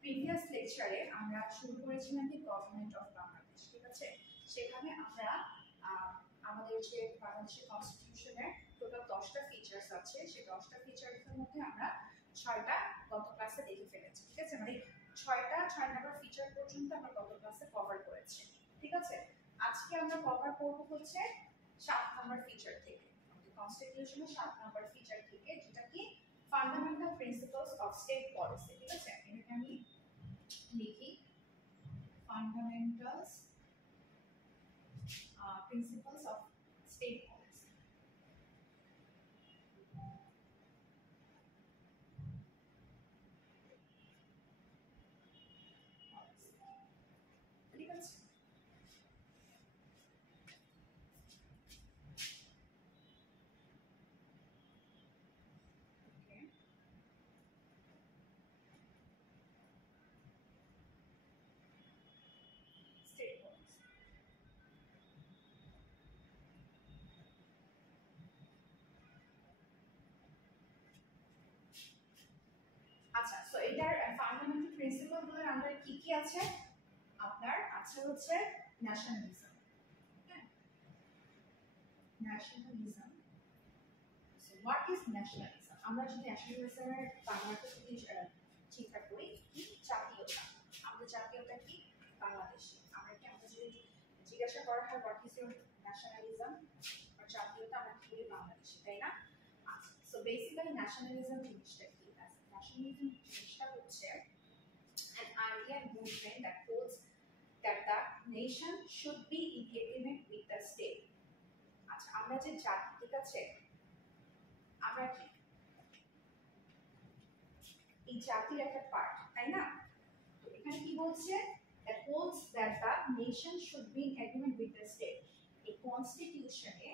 Previous লেকচারে আমরা শুরু করেছিলাম কি গভর্নমেন্ট অফ বাংলাদেশ, ঠিক আছে। সেখানে আমরা আমাদের যে বাংলাদেশের কনস্টিটিউশনের টোটাল 10টা ফিচার্স আছে, সেই 10টা ফিচার্সের মধ্যে আমরা 6টা গত ক্লাসে দেখে ফেলেছি, ঠিক আছে। মানে 6 নাম্বার ফিচার পর্যন্ত আমরা গত ক্লাসে কভার করেছি, ঠিক আছে। আজকে আমরা কভার করব হচ্ছে 7 নাম্বার ফিচার থেকে, আমাদের কনস্টিটিউশনের 7 নাম্বার ফিচার থেকে, যেটা কি fundamental principles of state policy, ঠিক আছে। এটাকে আমি লিখি fundamentals principles of state policy. ঠিক আছে, স্টেট পলিসি। আচ্ছা, সো এটার ফান্ডামেন্টাল প্রিন্সিপলগুলোর আন্ডারে কি কি আছে? আপনার আছে হচ্ছে ন্যাশনালিজম, হ্যাঁ, nationalism. So what is nationalism? আমরা যদি ন্যাশনালিজমের বাংলাতে যদি চিন্তা করি, কি জাতীয়তা, আমাদের জাতীয়তা কি? বাংলাদেশী। আমরা কি, আমাদের যদি জিজ্ঞাসা করা হয় হোয়াট ইজ ইউর ন্যাশনালিজম বা জাতীয়তা, আমরা কি বলি? বাংলাদেশী, তাই না? আচ্ছা, সো বেসিক্যালি ন্যাশনালিজম জিনিসটা কি? Nationalism জিনিসটা হচ্ছে an idea and movement that holds that the nation should be in agreement with the state. আচ্ছা, আমরা যে জাতি, ঠিক আছে, আমরা কি এই জাতির একটা পার্ট, তাই না? তো এখানে কি বলছে? that holds that the nation should be in agreement with the state. এই কনস্টিটিউশনে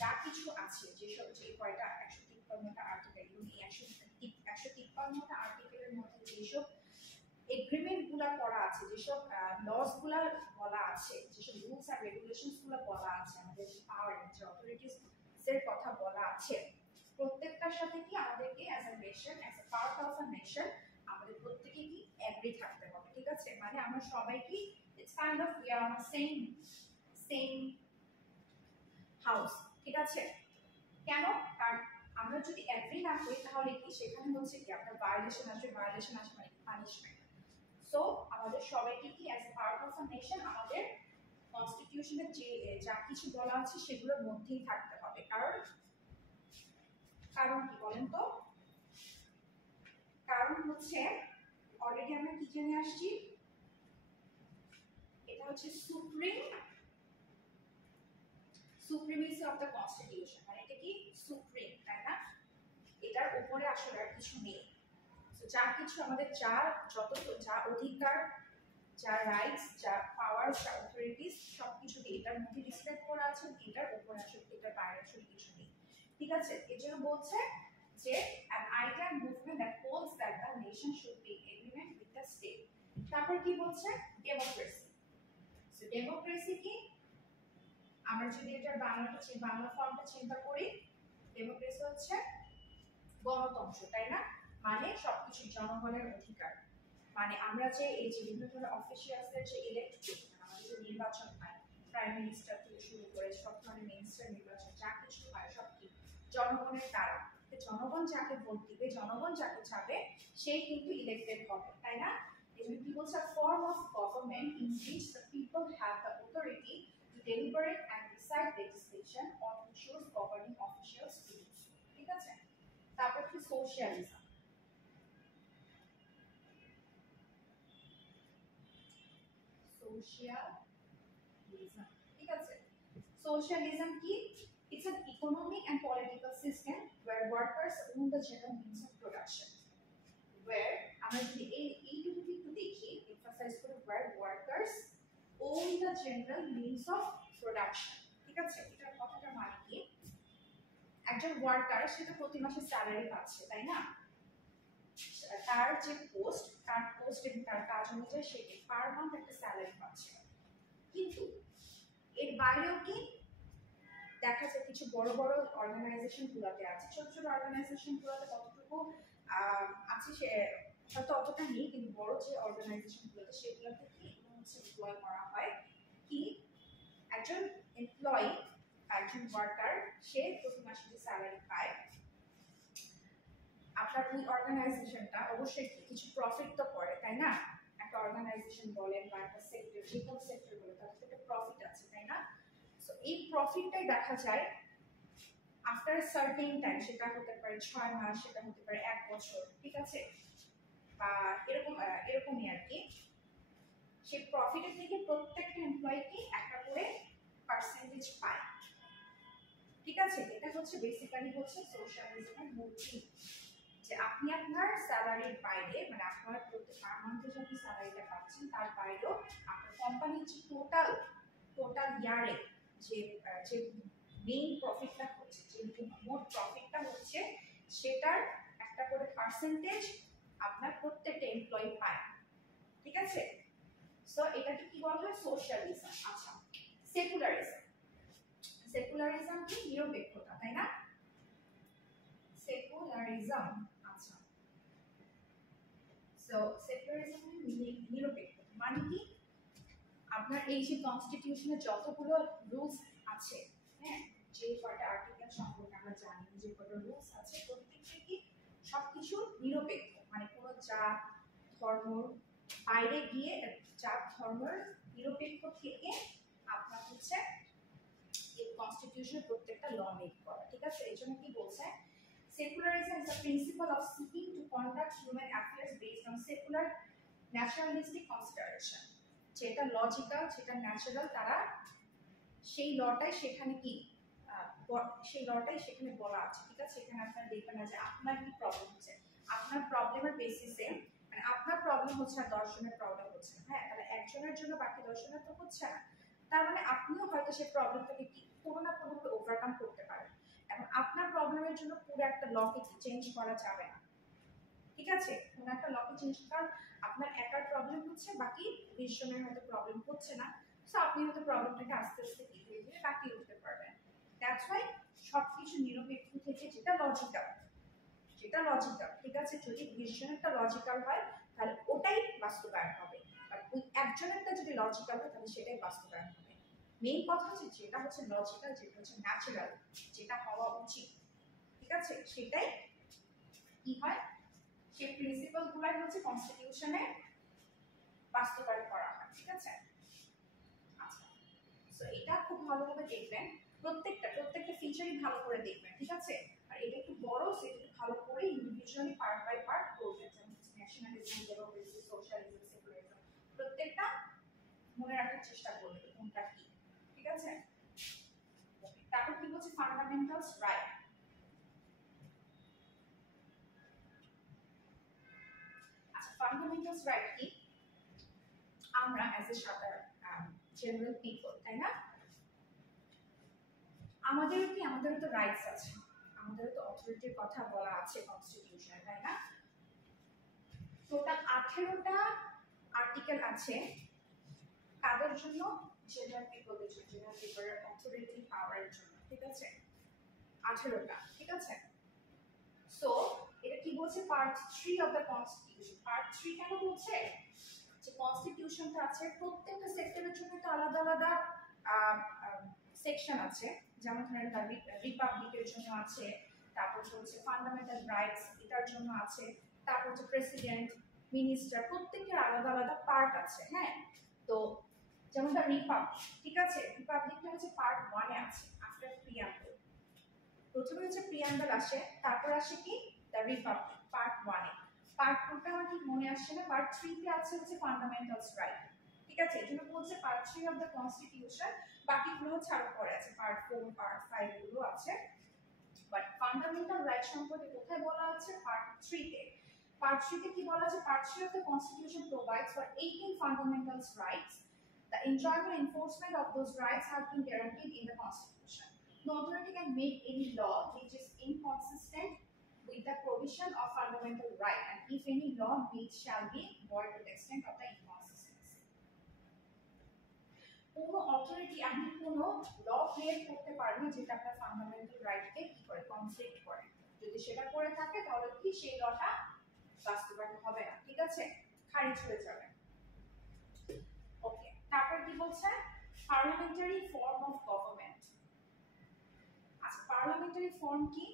যা কিছু আছে, যেসব যে কয়টা 153টা আর্টিকেল, এবং এই 153টা আর্টিকেলের মধ্যে যেসব এগ্রিমেন্ট গুলা করা আছে, যেসব লস গুলা বলা আছে, যেসব রুলস আর রেগুলেশনস গুলা বলা আছে, আমাদের যে পাওয়ার, যে অথরিটিস এর কথা বলা আছে, প্রত্যেকটার সাথে কি আমাদেরকে as a nation, as a part of a nation, আমাদের প্রত্যেকে কি এগ্রি থাকতে হবে, ঠিক আছে। মানে আমরা সবাই কি, it's kind of we are on same house, ঠিক আছে। কেন? কারণ আমরা যদি এগ্রি না করি তাহলে কি সেখানে হচ্ছে কি আপনার ভায়োলেশন আসবে মানে পানিশমেন্ট। সো আমাদের সবাইকে কি as a part of a nation আমাদের কনস্টিটিউশনের যে যা কিছু বলা আছে সেগুলোর মধ্যেই থাকতে হবে। কারণ কি বলেন তো? কারণ হচ্ছে অলরেডি আমরা কি জেনে আসছি, এটা হচ্ছে সুপ্রিমেসি অফ দ্য কনস্টিটিউশন, মানে এটা কি সুপ্রিম, তাই না? এটার উপরে আসলে আর কিছু নেই। সো যা কিছু আমাদের যা অধিকার, যা রাইটস, যা পাওয়ার, যা অথরিটিস, সবকিছু এটার মধ্যে ডিসক্রাইব করা আছে, এটার উপরে আসলে এটার বাইরে আসলে কিছু নেই, ঠিক আছে। এর জন্য বলছে যে an idea and movement that holds that the nation should be in agreement with the state. তারপর কি বলছে? ডেমোক্রেসি। সো ডেমোক্রেসি কি? আমরা যদি এটার বাংলা ফর্মটা চিন্তা করি, ডেমোক্রেসি হচ্ছে গণতন্ত্র, তাই না? মানে সবকিছু জনগণের অধিকার। মানে আমরা যে এই যে বিভিন্ন ধরনের অফিসিয়ালসদের যে ইলেক্ট করি, আমাদের যে নির্বাচন হয়, প্রাইম মিনিস্টার থেকে শুরু করে সব ধরনের মিনিস্টার নির্বাচন, যা কিছু হয় সব কি জনগণের দ্বারা। জনগণ যাকে ভোট দিবে, জনগণ যাকে চাবে, সেই কিন্তু ইলেক্টেড হবে, তাই না? এই জন্য কি বলছে? Form of government in which the people have the authority to deliberate and decide legislation on issues governing officials' duties, ঠিক আছে। তারপর কি? সোশ্যালিজম। ঠিক আছে। সোশ্যালিজম কি? It's an economic and political system where workers own the general means of production. Where আমরা যদি এইটুকু একটু দেখি, এমফাসাইজ করে, where workers own the general means of production, ঠিক আছে। এটার কথাটা মানে কি? একজন ওয়ার্কার সে তো প্রতি মাসে স্যালারি পাচ্ছে, তাই না? তার যে পোস্ট, তার পোস্ট এবং তার কাজ অনুযায়ী সে পার মান্থ একটা স্যালারি পাচ্ছে। কিন্তু এর বাইরেও কি দেখা যায় কিছু বড় বড় অর্গানাইজেশন গুলোতে আছে, ছোট ছোট অর্গানাইজেশন গুলোতে কতটুকু আছে সে হয়তো অতটা নেই, কিন্তু বড় যে অর্গানাইজেশনগুলোতে সেগুলোতে কি হচ্ছে এমপ্লয় করা হয় কি একজন এমপ্লয়ি, একজন ওয়ার্কার, সে প্রতি মাসে যে স্যালারি পায়, আপনার ওই অর্গানাইজেশনটা অবশ্যই কিছু প্রফিট তো করে, তাই না? একটা অর্গানাইজেশন বলেন বা একটা সেক্টর, যে কোনো সেক্টর বলে, তাদের একটা প্রফিট আছে, তাই না? সো এই প্রফিটটাই দেখা যায় আফটার সার্টেন টাইম, সেটা হতে পারে 6 মাস, সেটা হতে পারে 1 বছর, ঠিক আছে, বা এরকমই আর কি। সেই প্রফিটের থেকে প্রত্যেকটা এমপ্লয়িকে একটা করে পার্সেন্টেজ পায়, ঠিক আছে? এটা হচ্ছে বেসিক্যালি হচ্ছে সোশ্যালিজমের মূল থিম, যে আপনি আপনার স্যালারির বাইরে, মানে আপনার প্রতি মান্থে যে আপনি স্যালারিটা পাচ্ছেন তার বাইরেও আপনার কোম্পানির যে টোটাল ইয়ারে যে যে মেইন প্রফিটটা হচ্ছে, যে মোট প্রফিটটা হচ্ছে, সেটার একটা করে পার্সেন্টেজ আপনার প্রত্যেকটা এমপ্লয়ি পায়, ঠিক আছে? সো এটাকে কি বলা হয়? সোশ্যালিজম। আচ্ছা, সেকুলারিজম। সেকুলারিজম কি? নিরপেক্ষতা, তাই না? সেকুলারিজম, আচ্ছা। সো সেকুলারিজম নিরপেক্ষতা মানে কি? আপনার এই যে কনস্টিটিউশনে যতগুলো রুলস আছে, হ্যাঁ, যে কয়টা আর্টিকেল সম্পর্কে আমরা জানি, যে কয়টা রুলস আছে, প্রত্যেকটা কি সবকিছু নিরপেক্ষ, মানে কোনো জাত ধর্ম বাইরে গিয়ে, জাত ধর্মের নিরপেক্ষ থেকে আপনার হচ্ছে এই কনস্টিটিউশনের প্রত্যেকটা ল মেক করা, ঠিক আছে? এই জন্য কি বলছে? Secularism is the principle of seeking to conduct human affairs based on secular naturalistic consideration. যেটা লজিক্যাল, যেটা ন্যাচারাল, তারা সেই লটাই সেখানে কি সেই লটাই সেখানে বলা আছে, ঠিক আছে? এখানে আপনারা দেখবেন না যে আপনার কি প্রবলেম হচ্ছে, আপনার প্রবলেমের বেসিসে, মানে আপনার প্রবলেম হচ্ছে আর 10 জনের প্রবলেম হচ্ছে না, হ্যাঁ, তাহলে একজনের জন্য বাকি 10 জনের তো হচ্ছে না, তার মানে আপনিও হয়তো সেই প্রবলেমটাকে কি কোনো না কোনোভাবে ওভারকাম করতে পারেন। এখন আপনার প্রবলেমের জন্য পুরো একটা লকে চেঞ্জ করা যাবে না, ঠিক আছে? কোনো একটা লকে চেঞ্জ, কারণ আপনার একার প্রবলেম হচ্ছে, বাকি 20 জনের হয়তো প্রবলেম হচ্ছে না, সো আপনি হয়তো প্রবলেমটাকে আস্তে আস্তে ধীরে ধীরে কাটিয়ে উঠতে পারবেন। দ্যাটস ওয়াই সবকিছু নিরপেক্ষ থেকে, যেটা লজিক্যাল, ঠিক আছে? যদি 20 জনেরটা লজিক্যাল হয় তাহলে ওটাই বাস্তবায়ন হবে, আর ওই একজনেরটা যদি লজিক্যাল হয় তাহলে সেটাই বাস্তবায়ন হবে। মেইন কথা হচ্ছে যেটা হচ্ছে লজিক্যাল, যেটা হচ্ছে ন্যাচারাল, যেটা হওয়া উচিত, ঠিক আছে, সেটাই কি হয়, সেই প্রিন্সিপাল গুলাই হচ্ছে কনস্টিটিউশনে বাস্তবায়ন করা হয়, ঠিক আছে? আচ্ছা, সো এটা খুব ভালোভাবে দেখবেন, প্রত্যেকটা ফিচারই ভালো করে দেখবেন, ঠিক আছে? আর এটা একটু বড়, সেটা একটু ভালো করে ইন্ডিভিজুয়ালি পার্ট বাই পার্ট করবেন, যেমন ন্যাশনালিজম, ডেমোক্রেসি, সোশ্যালিজম, সেকুলারিজম, প্রত্যেকটা মনে রাখার চেষ্টা করবেন কোনটা কি, ঠিক আছে? তারপর কি বলছে? Fundamentals right. আচ্ছা, ফান্ডামেন্টালস রাইট কি? আমরা অ্যাজ এ জেনারেল পিপল, তাই না, আমাদেরও তো রাইটস আছে, আমাদেরও তো অথরিটির কথা বলা আছে কনস্টিটিউশনে, তাই না? টোটাল 18টা আর্টিকেল আছে কাদের জন্য? জেনারেল পিপলদের জন্য, জেনারেল পিপলের অথরিটি পাওয়ারের জন্য, ঠিক আছে? 18টা, ঠিক আছে? সো এটা কি বলছে? Part 3 of the constitution. Part 3 কেন বলছে? যে কনস্টিটিউশনটা আছে, প্রত্যেকটা সেক্টরের জন্য তো আলাদা আলাদা সেকশন আছে, যেমন ধরেন রিপাবলিকের জন্য আছে, তারপর হচ্ছে ফান্ডামেন্টাল রাইটস, এটার জন্য আছে, তারপর হচ্ছে প্রেসিডেন্ট, মিনিস্টার, প্রত্যেকের আলাদা আলাদা পার্ট আছে, হ্যাঁ। তো যেমন দ্য রিপাবলিক, ঠিক আছে, রিপাবলিকটা হচ্ছে পার্ট 1 এ আছে, আফটার প্রিয়াম্বল। প্রথমে হচ্ছে প্রিয়াম্বল আসে, তারপর আসে কি the Republic, part 1 A. Part 2 টা আমার ঠিক মনে আসছে না, পার্ট 3 তে আছে হচ্ছে ফান্ডামেন্টালস রাইট, ঠিক আছে? এজন্য বলছে পার্ট 3 অফ দ্য কনস্টিটিউশন, বাকিগুলো হচ্ছে আরো পরে আছে, পার্ট 4, পার্ট 5 গুলো আছে, বাট ফান্ডামেন্টাল রাইট সম্পর্কে কোথায় বলা আছে? পার্ট 3 তে। পার্ট 3 তে কি বলা আছে? Part 3 of the constitution provides for 18 fundamental rights. The enjoyment and enforcement of those rights have been guaranteed in the constitution. No authority can make any law which is inconsistent with the provision of fundamental right, and if any law made shall be void to the extent of the inconsistency. কোনো authority এমন কোনো ল create করতে পারবে না যেটা আপনার fundamental রাইটকে কি করে, কনফ্লিক্ট করে। যদি সেটা করে থাকে তাহলে কি সেই লটা বাস্তবায়ন হবে না। ঠিক আছে, খারিজ হয়ে যাবে। ওকে, তারপর কি বলছে, পার্লামেন্টারি ফর্ম অফ গভর্নমেন্ট। আচ্ছা, পার্লামেন্টারি ফর্ম কি,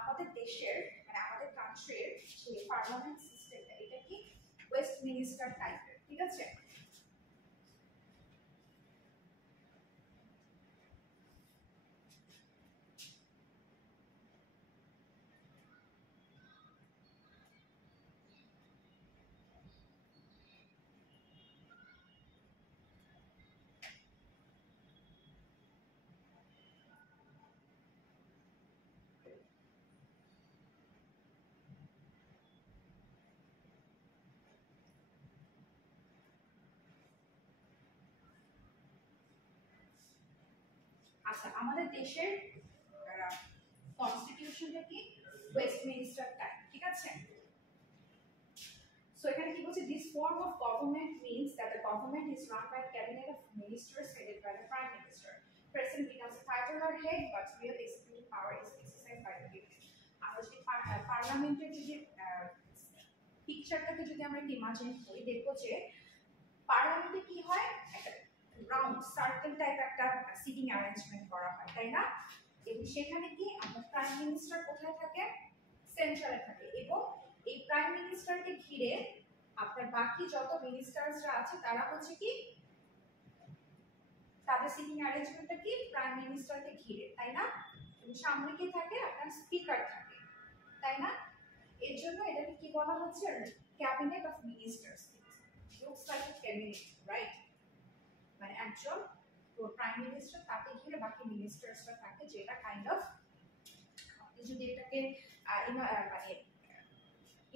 আমাদের দেশের মানে আমাদের কান্ট্রির যে পার্লামেন্ট সিস্টেমটা এটা কি ওয়েস্টমিনিস্টার টাইপের, ঠিক আছে। আচ্ছা, আমাদের দেশের কনস্টিটিউশনটা কি ওয়েস্টমিনিস্টার টাইপ, ঠিক আছে। সো এখানে কি বলছে, this form of government means that the government is run by cabinet of ministers headed by the prime minister. President becomes a titular head, but real executive power is exercised by the cabinet. আমরা যদি পার্লামেন্টের যদি পিকচারটাকে যদি আমরা imagine করি, দেখবো যে পার্লামেন্টে কি হয়, একটা রাউন্ড সার্কেল টাইপ একটা সিটিং অ্যারেঞ্জমেন্ট করা হয়, তাই না। এবং সেখানে কি আমাদের প্রাইম মিনিস্টার কোথায় থাকে, সেন্ট্রালে থাকে, এবং এই প্রাইম মিনিস্টারকে ঘিরে আপনার বাকি যত মিনিস্টার্সরা আছে তারা হচ্ছে কি তাদের সিটিং অ্যারেঞ্জমেন্টটা কি প্রাইম মিনিস্টারকে ঘিরে, তাই না। এবং সামনে কি থাকে, আপনার স্পিকার থাকে, তাই না। এর জন্য এটাকে কি বলা হচ্ছে, cabinet of ministers. Looks like a cabinet, right, মানে একজন প্রাইম মিনিস্টার তাকে ঘিরে বাকি মিনিস্টার্সরা থাকে, যেটা কাইন্ড অফ আপনি যদি এটাকে মানে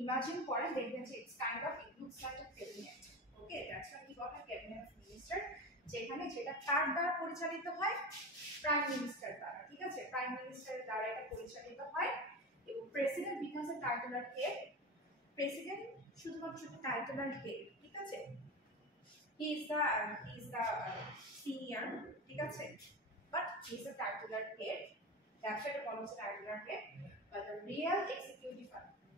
ইমাজিন করেন দেখবেন যে it's kind of it looks like a cabinet. Okay, that's what we call a cabinet of minister, যেখানে যেটা কার দ্বারা পরিচালিত হয়, প্রাইম মিনিস্টার দ্বারা, ঠিক আছে, প্রাইম মিনিস্টার দ্বারা এটা পরিচালিত হয়। এবং president becomes a titular head, president শুধুমাত্র টাইটুলার হেড, ঠিক আছে, হি ইজ দ্য সিনিয়র, ঠিক আছে, but he is a titular head, that's what বলা হচ্ছে titular head. But the real executive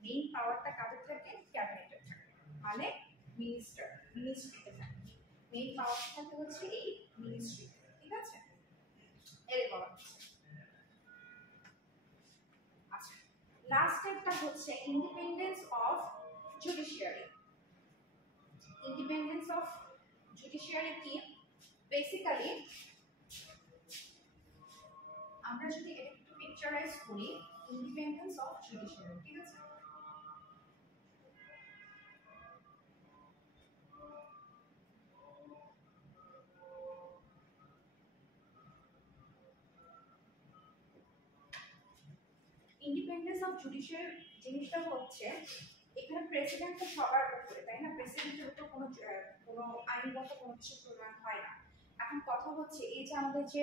main পাওয়ারটা কাদের থাকে, ক্যাবিনেটের থাকে, মানে মিনিস্ট্রিতে থাকে, মেইন পাওয়ার থাকে হচ্ছে এই মিনিস্ট্রি, ঠিক আছে, এর বলা হচ্ছে। আচ্ছা, লাস্ট স্টেপটা হচ্ছে independence of judiciary. Independence of judiciary কি, বেসিক্যালি আমরা যদি এটা একটু পিকচারাইজ করি, ইন্ডিপেন্ডেন্স অফ জুডিশিয়ারি, ঠিক আছে। ইন্ডিপেন্ডেন্স অফ জুডিশিয়াল জিনিসটা হচ্ছে এখানে প্রেসিডেন্ট তো সবার উপরে, তাই না, প্রেসিডেন্টের উপর কোনো আইনগত কোনো কিছু প্রদান হয় না। এখন কথা হচ্ছে এই যে আমাদের যে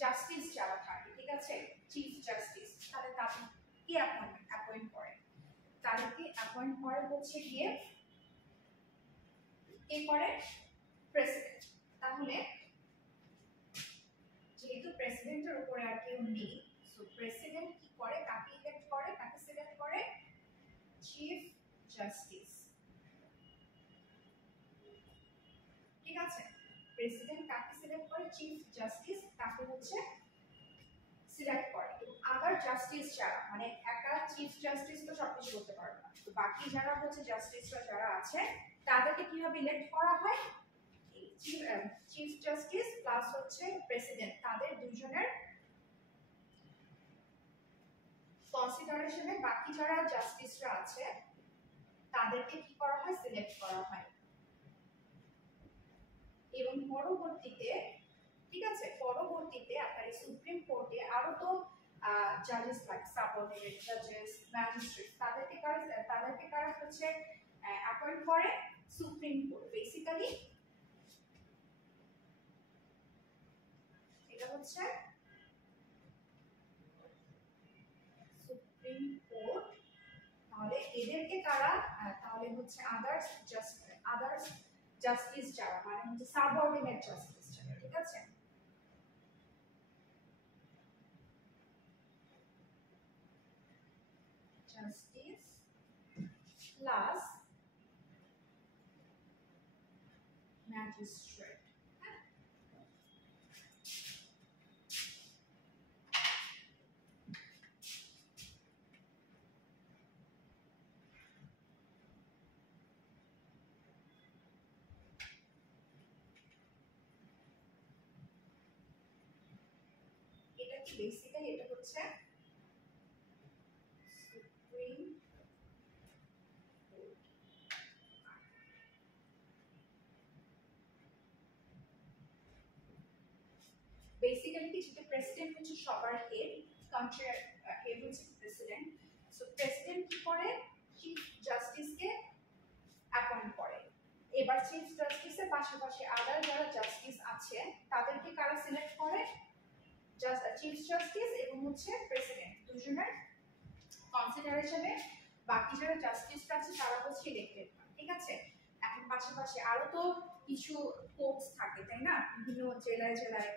জাস্টিস যারা থাকে, ঠিক আছে, চিফ জাস্টিস, তাদের কি অ্যাপয়েন্ট করে, তাদেরকে অ্যাপয়েন্ট করে হচ্ছে গিয়ে কে করে, প্রেসিডেন্ট। তাহলে যেহেতু প্রেসিডেন্টের উপরে আর কেউ নেই, সো প্রেসিডেন্ট কি করে, কাকে ইলেক্ট করে, কাকে সিলেক্ট করে, চিফ জাস্টিস, ঠিক আছে। প্রেসিডেন্ট কাকে সিলেক্ট করে, চিফ জাস্টিস, তাকে হচ্ছে সিলেক্ট করে। এবং আদার জাস্টিস যারা, মানে একা চিফ জাস্টিস তো সবকিছু করতে পারবে না, তো বাকি যারা হচ্ছে জাস্টিসরা যারা আছে তাদেরকে কিভাবে ইলেক্ট করা হয়, চিফ জাস্টিস প্লাস হচ্ছে প্রেসিডেন্ট, তাদের দুজনের কনসিডারেশনে বাকি যারা জাস্টিসরা আছে তাদেরকে কি করা হয়, সিলেক্ট করা হয়। এবং পরবর্তীতে, ঠিক আছে, পরবর্তীতে আপনার এই সুপ্রিম কোর্টে আরো তো জাজেস লাগে, সাবঅর্ডিনেট জাজেস, ম্যাজিস্ট্রেট, তাদেরকে কারা হচ্ছে অ্যাপয়েন্ট করে, সুপ্রিম কোর্ট। বেসিক্যালি এটা হচ্ছে সুপ্রিম কোর্ট। তাহলে এদেরকে কারা, তাহলে হচ্ছে আদার্স জাস্টিস যারা, মানে হচ্ছে সাবঅর্ডিনেট জাস্টিস যারা, ঠিক আছে। Justice plus magistrate. এটা কি বেসিক্যালি এটা হচ্ছে সুপ্রিম কোর্ট। বেসিক্যালি কি যেটা প্রেসিডেন্ট হচ্ছে সবার হেড, কান্ট্রির হেড হচ্ছে প্রেসিডেন্ট। সো প্রেসিডেন্ট কি করে, চিফ জাস্টিসকে অ্যাপয়েন্ট করে। এবার চিফ জাস্টিসের পাশাপাশি আদার যারা জাস্টিস আছে তাদেরকে কারা সিলেক্ট করে, চিফ জাস্টিস এবং হচ্ছে প্রেসিডেন্ট দুজনের কনসিডারেশনে বাকি যারা জাস্টিসরা আছে তারা হচ্ছে ইলেক্টেড। ঠিক আছে, এখন পাশাপাশি আরো তো কিছু কোর্টস থাকে তাই না, বিভিন্ন জেলায় জেলায়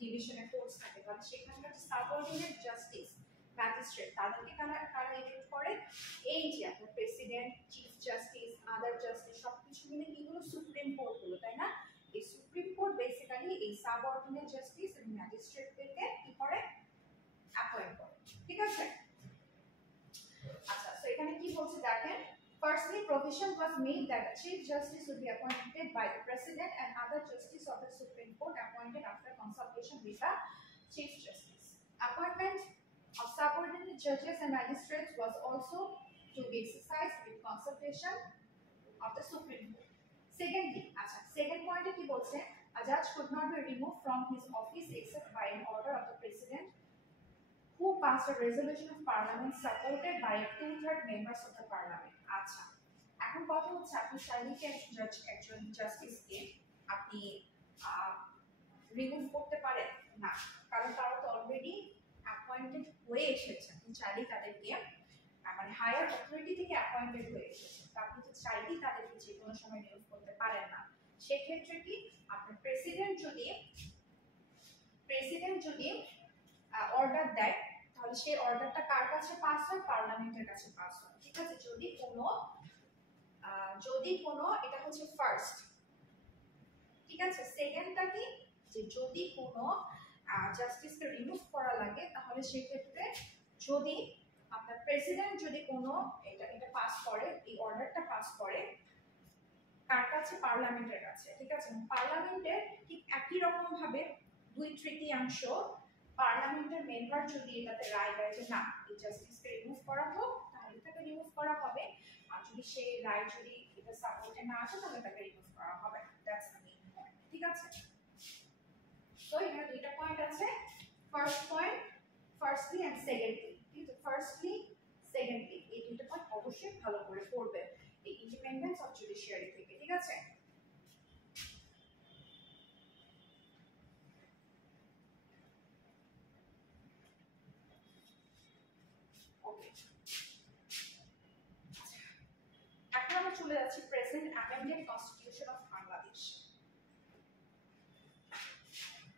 ডিভিশনের কোর্টস থাকে, তাহলে সেখানকার সাবঅর্ডিনেট জাস্টিস ম্যাজিস্ট্রেট তাদেরকে কারা কারা ইলেক্ট করে, এই যে আপনার প্রেসিডেন্ট, চিফ জাস্টিস, আদার জাস্টিস সবকিছু মিলে কি হলো সুপ্রিম কোর্ট হলো তাই না। এই সুপ্রিম কোর্ট বেসিক্যালি এই সাবঅর্ডিনেট জাস্টিস এবং ম্যাজিস্ট্রেটদেরকে কি করে, অ্যাপয়েন্ট করে। ঠিক আছে, আচ্ছা, সো এখানে কি বলছে দেখেন, firstly provision was made that the chief justice would be appointed by the president and other justice of the supreme court appointed after consultation with the chief justice. Appointment of subordinate judges and magistrates was also to be exercised with consultation of the supreme court. Secondly, আচ্ছা second point কি বলছে, a judge could not be removed from his office except by an order of the president who passed a resolution of parliament supported by 2/3 members of the parliament. আচ্ছা, এখন কথা হচ্ছে আপনি চাইলে কি একজন জাস্টিসকে আপনি রিমুভ করতে পারেন না, কারণ তারা তো অলরেডি অ্যাপয়েন্টেড হয়ে এসেছে। আপনি চাইলেই তাদেরকে মানে হায়ার অথরিটি থেকে অ্যাপয়েন্টেড হয়ে এসেছে, তো আপনি তো চাইলেই তাদেরকে যে কোনো সময় রিমুভ করতে পারেন না। সেক্ষেত্রে কি আপনার প্রেসিডেন্ট যদি অর্ডার দেয় তাহলে সেই অর্ডারটা কার কাছে পাস হয়, পার্লামেন্টের কাছে পাস হয়। ঠিক আছে, যদি কোনো এটা হচ্ছে ফার্স্ট। ঠিক আছে, সেকেন্ডটা কি, যে যদি কোনো জাস্টিসকে রিমুভ করা লাগে তাহলে সেই ক্ষেত্রে যদি আপনার প্রেসিডেন্ট যদি কোনো এটা পাস করে, এই অর্ডারটা পাস করে কার কাছে, পার্লামেন্টের কাছে। ঠিক আছে, পার্লামেন্টের ঠিক একই রকম ভাবে 2/3 পার্লামেন্টের মেম্বার যদি এটাতে রায় দেয় যে না এই জাস্টিসকে রিমুভ করা হোক তাহলে তাকে রিমুভ করা হবে, আর যদি সেই রায় যদি এটা সাপোর্টে না আসে তাহলে তাকে রিমুভ করা হবে না। That's the main point. ঠিক আছে, তো এখানে দুইটা পয়েন্ট আছে, first point firstly and secondly. ঠিক আছে, ফার্স্টলি সেকেন্ডলি এই দুইটা পয়েন্ট অবশ্যই ভালো করে পড়বেন এই ইন্ডিপেন্ডেন্স অফ জুডিশিয়ারি থেকে। ঠিক আছে, এখন আমরা চলে যাচ্ছি present amended constitution of Bangladesh.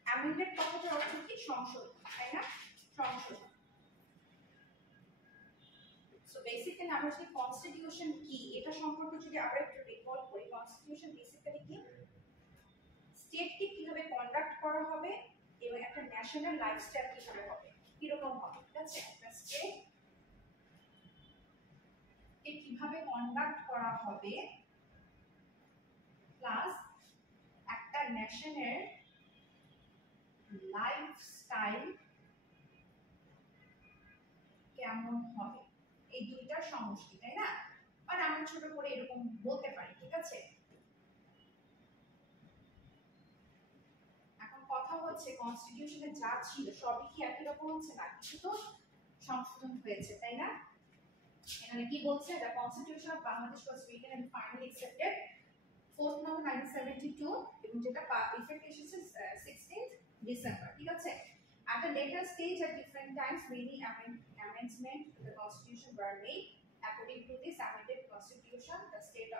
Amended কথাটার অর্থ কি, সংশোধন, তাই না, সংশোধন। সো বেসিক্যালি আমরা যদি কনস্টিটিউশন কি এটা সম্পর্কে যদি আমরা একটু রিকল করি, কনস্টিটিউশন বেসিক্যালি কি, স্টেটকে কিভাবে কন্ডাক্ট করা হবে এবং একটা ন্যাশনাল লাইফস্টাইল কিভাবে হবে, কিরকম হবে। ঠিক আছে, একটা স্টেট কিভাবে কন্ডাক্ট করা হবে প্লাস একটা ন্যাশনের লাইফস্টাইল কেমন হবে, এই দুইটার সমষ্টি, তাই না, আর আমরা ছোট করে এরকম বলতে পারি। ঠিক আছে, এখন কথা হচ্ছে কনস্টিটিউশনে যা ছিল সবই কি একই রকম হচ্ছে না, কিছু তো সংশোধন হয়েছে তাই না। এখানে কি বলছে, the constitution of Bangladesh was written and finally accepted 4th November 1972 এবং যেটা ইফেক্ট এসেছে 16th December। ঠিক আছে, at a later stage at different times many amendments to the constitution were made. According to this amended constitution the state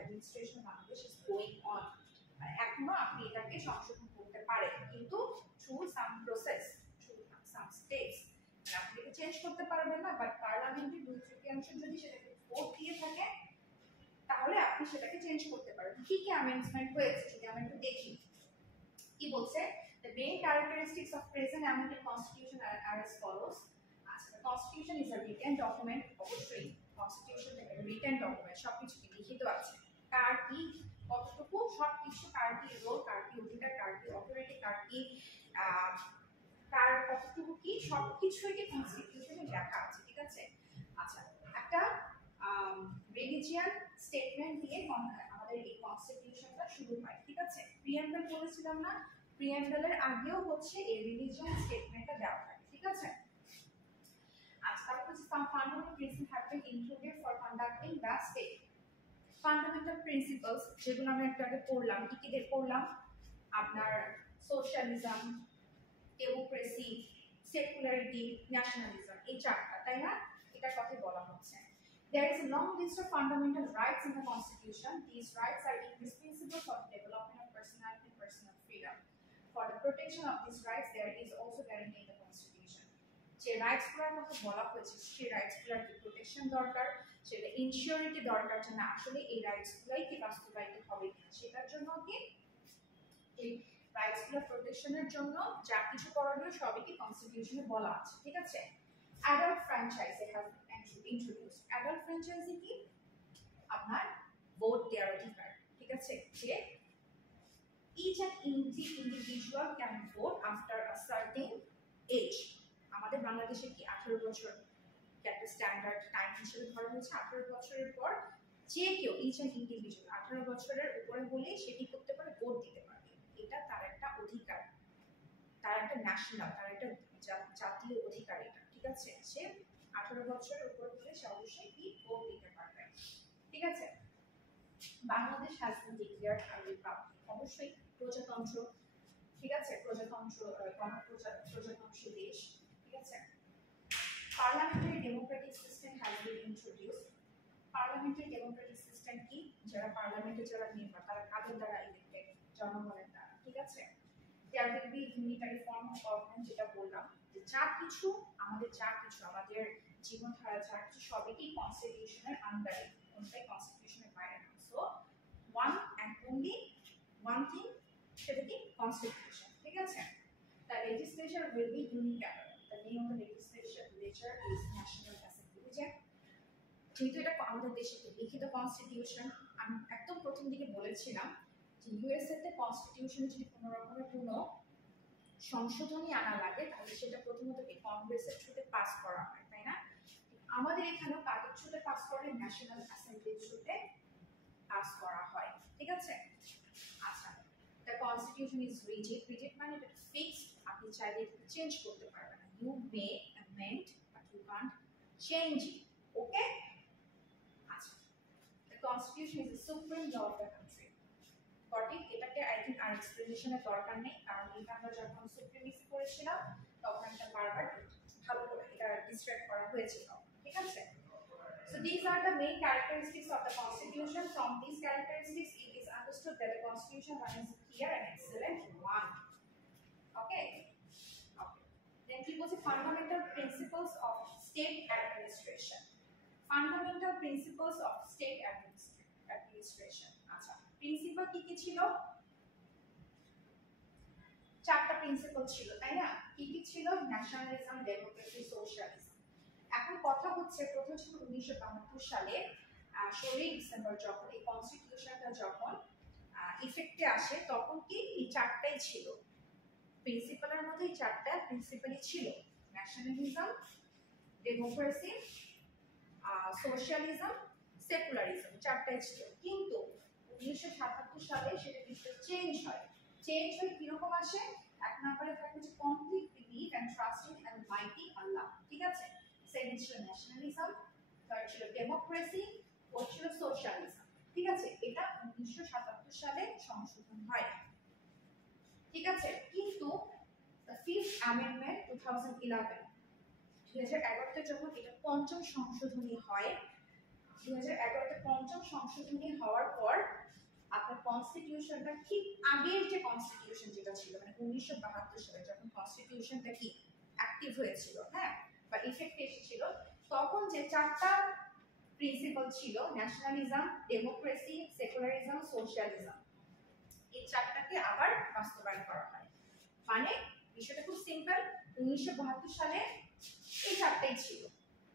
administration of Bangladesh is going on, এখনো আপনি এটাকে সংশোধন করতে পারেন কিন্তু through some process, through some steps, আপনি এটা change করতে পারবেন না, বাট পার্লামেন্টের 2/3 যদি সেটাকে ভোট দিয়ে থাকে তাহলে আপনি সেটাকে চেঞ্জ করতে পারবেন। কি কি অ্যামেন্ডমেন্ট হয়েছে যদি আমরা একটু দেখি। কি বলছে, the main characteristics of present amended constitution are as follows. The constitution is a written document, অবশ্যই constitution written document, সবকিছু কি লিখিত আছে, কার কি কতটুকু সবকিছু, কার কি রোল, কার কি অধিকার, কার কি অথরিটি, কার কি কার কতটুকু কি সবকিছুই কি কনস্টিটিউশনে লেখা আছে, ঠিক আছে। আচ্ছা, একটা রিলিজিয়ান স্টেটমেন্ট দিয়ে আমাদের এই কনস্টিটিউশনটা শুরু হয়, ঠিক আছে। প্রিএম্বল বলেছিলাম না, প্রিএম্বলের আগেও হচ্ছে এই রিলিজিয়ান স্টেটমেন্টটা দেওয়া থাকে, ঠিক আছে। আচ্ছা, তারপর হচ্ছে some fundamental principles have been included for conducting the state. Fundamental principles যেগুলো আমরা একটু আগে পড়লাম, কি কি দিয়ে পড়লাম, আপনার সোশ্যালিজম, ডেমোক্রেসি, সেকুলারিটি, ন্যাশনালিজম, এই চারটা, তাই না? এটার কথা বলা হচ্ছে। There is a long list of fundamental rights in the Constitution. These rights are indispensable for the development of personality and personal freedom. For the protection of these rights, there is also guaranteed in the Constitution. যে রাইটসগুলোর কথা বলা হয়েছে, সেই রাইটসগুলোর কি protection দরকার, সেটা ইনসিওরিটি দরকার যে না আসলে এই রাইটসগুলোই কি বাস্তবায়িত হবে সেটার জন্য কি এই রাইটসগুলো প্রোটেকশনের জন্য যা কিছু করণীয় সবই কি কনস্টিটিউশনে বলা আছে, ঠিক আছে। Adult franchise has introduce. Adult franchise কি, আপনার ভোট দেওয়ার অধিকার, ঠিক আছে, যে each and every individual can vote after a certain age. আমাদের বাংলাদেশে কি 18 বছর একটা স্ট্যান্ডার্ড টাইম হিসেবে ধরা হয়েছে। 18 বছরের পর যে কেউ each and individual 18 বছরের উপরে হলে সেটি করতে পারে, ভোট দিতে পারে, এটা তার একটা অধিকার, তার একটা ন্যাশনাল, তার একটা জাতীয় অধিকার এটা, ঠিক আছে। সে 18 বছরের উপর হলে সে অবশ্যই কি ভোট দিতে পারবে, ঠিক আছে। Bangladesh has been declared a Republic, অবশ্যই প্রজাতন্ত্র, ঠিক আছে, প্রজাতন্ত্র প্রজাতন্ত্র দেশ, ঠিক আছে। Parliamentary Democratic system has been introduced. Parliamentary Democratic system কি, যারা পার্লামেন্টে যারা মেম্বার তারা কাদের দ্বারা ইলেক্টেড, জনগণের দ্বারা, ঠিক আছে। There will be unitary form of government, যেটা বললাম যে যা কিছু আমাদের জীবনধারা যা কিছু সবই কি কনস্টিটিউশনের আন্ডারে, কোনটাই কনস্টিটিউশনের বাইরে না। So one and only one thing, সেটা কি কনস্টিটিউশন, ঠিক আছে। The legislature will be unicameral. The name of the legislature is national assembly. যেহেতু এটা আমাদের দেশে লিখিত কনস্টিটিউশন, আমি একদম প্রথম দিকে বলেছিলাম যে ইউএসএ তে কনস্টিটিউশনে যদি কোনো রকমের কোনো সংশোধনী আনা লাগে তাহলে সেটা প্রথমত কি কংগ্রেসের থ্রুতে পাস করা হয়, তাই না। আমাদের এখানেও কাদের থ্রুতে পাস করে, ন্যাশনাল অ্যাসেম্বলির থ্রুতে পাস করা হয়, ঠিক আছে। আচ্ছা, the constitution is rigid. Rigid মানে এটা ফিক্সড, আপনি চাইলে এটা চেঞ্জ করতে পারবেন না। You may amend but you can't change it, okay. আচ্ছা, the constitution is the supreme law of the country. সঠিক, এটাকে আই থিঙ্ক আর এক্সপ্লেনেশনের দরকার নেই, কারণ এটা আমরা যখন সুপ্রিমেসি করেছিলাম তখন এটা বারবার ভালো করে এটা ডিসক্রাইব করা হয়েছিল, ঠিক আছে। So these are the main characteristics of the constitution. From these characteristics it is understood that the constitution is a clear and excellent one. Okay. Then we go to fundamental principles of state administration. Fundamental principles of state administration. আচ্ছা, principal কি কি ছিল, চারটা principal ছিল, তাই না। কি কি ছিল, ন্যাশনালিজম, ডেমোক্রেসি, সোশ্যালিজম। এখন কথা হচ্ছে প্রথম ছিল 1972 সালে 16 ডিসেম্বর যখন এই কনস্টিটিউশনটা যখন ইফেক্টে আসে তখন কি এই চারটাই ছিল প্রিন্সিপালের মধ্যে, এই চারটা প্রিন্সিপালই ছিল, ন্যাশনালিজম, ডেমোক্রেসি, সোশ্যালিজম, সেকুলারিজম, চারটাই ছিল। কিন্তু 1977 সালে সেটা কিন্তু চেঞ্জ হয়। চেঞ্জ হয়ে কিরকম আসে, এক নম্বরে থাকে হচ্ছে complete believe and trust in almighty Allah, ঠিক আছে। সেকেন্ড ছিল ন্যাশনালিজম, থার্ড ছিল ডেমোক্রেসি, ফোর্থ ছিল সোশ্যালিজম, ঠিক আছে। এটা 1977 সালে সংশোধন হয়, ঠিক আছে। কিন্তু দ্য ফিফথ অ্যামেন্ডমেন্ট 2011 তে যখন এটা পঞ্চম সংশোধনী হয়, 2011 তে পঞ্চম সংশোধনী হওয়ার পর আপনার কনস্টিটিউশনটা ঠিক আগের যে কনস্টিটিউশন যেটা ছিল মানে 1972 সালে যখন কনস্টিটিউশনটা কি অ্যাক্টিভ হয়েছিল, হ্যাঁ, বা ইফেক্টে এসেছিল, তখন যে চারটা প্রিন্সিপাল ছিল ন্যাশনালিজম, ডেমোক্রেসি, সেকুলারিজম, সোশ্যালিজম। এই চারটাকে আবার বাস্তবায়ন করা হয়। মানে বিষয়টা খুব সিম্পল, 1972 সালে এই চারটাই ছিল,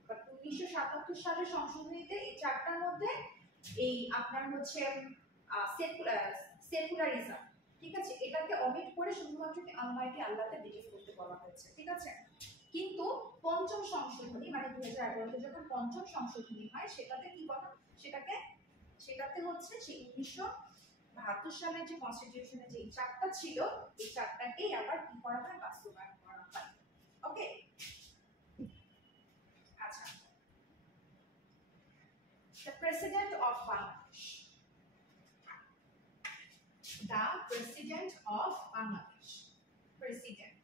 বাট 1977 সালের সংশোধনীতে এই চারটার মধ্যে এই আপনার হচ্ছে সেকুলারিজম, ঠিক আছে, এটাকে অমিট করে শুধুমাত্র আলমাইটি আল্লাহতে বিলিভ করতে বলা হয়েছে, ঠিক আছে। কিন্তু পঞ্চম সংশোধনী মানে 2011-তে যখন পঞ্চম সংশোধনী হয় সেটাতে কি বলা, সেটাতে হচ্ছে সেই 1972 সালের যে কনস্টিটিউশনে যে চারটা ছিল এই চারটাকেই আবার কি করা হয়, বাস্তবায়ন করা হয়। ওকে, আচ্ছা, the president of Bangladesh, the president of Bangladesh, president,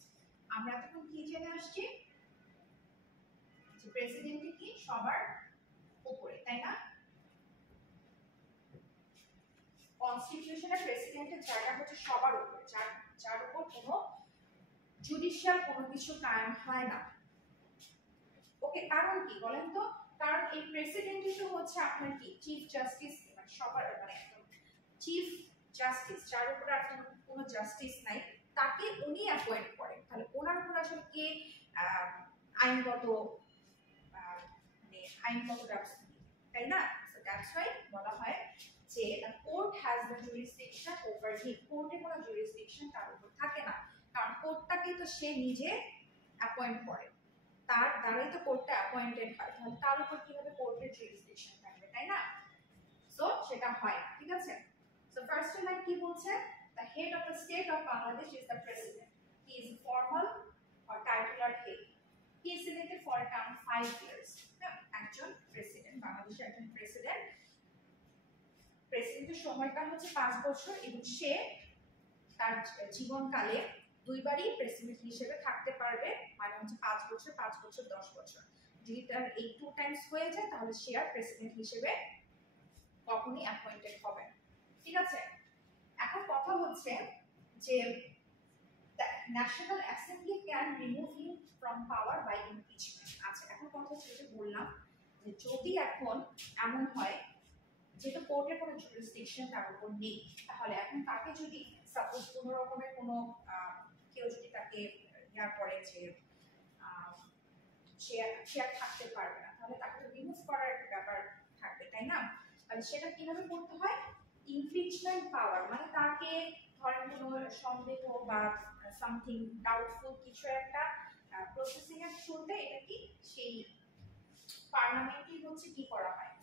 আমরা তখন কি জেনে আসছি যে প্রেসিডেন্ট কি সবার উপরে, তাই না? কনস্টিটিউশনের প্রেসিডেন্টের জায়গা হচ্ছে সবার উপরে, যার উপর কোনো জুডিশিয়াল কোনো কিছু কায়েম হয় না। ওকে, কারণ কি বলেন তো? কারণ এই প্রেসিডেন্টই তো হচ্ছে আপনার কি চিফ জাস্টিস, মানে সবার মানে একদম চিফ জাস্টিস, যার উপর আর কোনো জাস্টিস নাই, তাকে উনি অ্যাপয়েন্ট করেন। তাহলে ওনার উপর আসলে কে আইনগত মানে আইনগত ব্যবস্থা নেয়, তাই না? সো দ্যাটস হোয়াই বলা হয় যে the court has the jurisdiction over him, কোর্টের কোনো jurisdiction তার উপর থাকে না, কারণ কোর্টটাকে তো সে নিজে অ্যাপয়েন্ট করে, তার দ্বারাই তো কোর্টটা অ্যাপয়েন্টেড হয়, তাহলে তার উপর কিভাবে কোর্টের jurisdiction থাকবে, তাই না? সো সেটা হয় না, ঠিক আছে। সো ফার্স্ট লাইন কি বলছে, the head of the state of Bangladesh is the president, he is formal or titular head, he is elected for a term 5 years, একজন প্রেসিডেন্ট, বাংলাদেশের একজন প্রেসিডেন্ট, প্রেসিডেন্টের সময়কাল হচ্ছে 5 বছর এবং সে তার জীবনকালে দুইবারই প্রেসিডেন্ট হিসেবে থাকতে পারবে, মানে হচ্ছে 5 বছর 5 বছর 10 বছর। যদি তার এই 2 টাইমস হয়ে যায় তাহলে সে আর প্রেসিডেন্ট হিসেবে কখনোই অ্যাপয়েন্টেড হবে না, ঠিক আছে। এখন কথা হচ্ছে যে national assembly can remove him from power by impeachment. আচ্ছা, এখন কথা হচ্ছে যেটা বললাম যে যদি এখন এমন হয় যেহেতু কোর্টের কোনো জুরিসডিকশন তার উপর নেই, তাহলে এখন তাকে যদি সাপোজ কোনো রকমের কোনো কেউ যদি তাকে ইয়া করে যে সে আর থাকতে পারবে না, তাহলে তাকে রিমুভ করার একটা ব্যাপার থাকবে, তাই না? তাহলে সেটা কিভাবে করতে হয়, ইমপিচমেন্ট পাওয়ার, মানে তাকে ধরেন কোনো সন্দেহ বা সামথিং ডাউটফুল কিছু একটা প্রসেসিং এর থ্রুতে এটা কি সেই পার্লামেন্টই হচ্ছে কি করা হয়,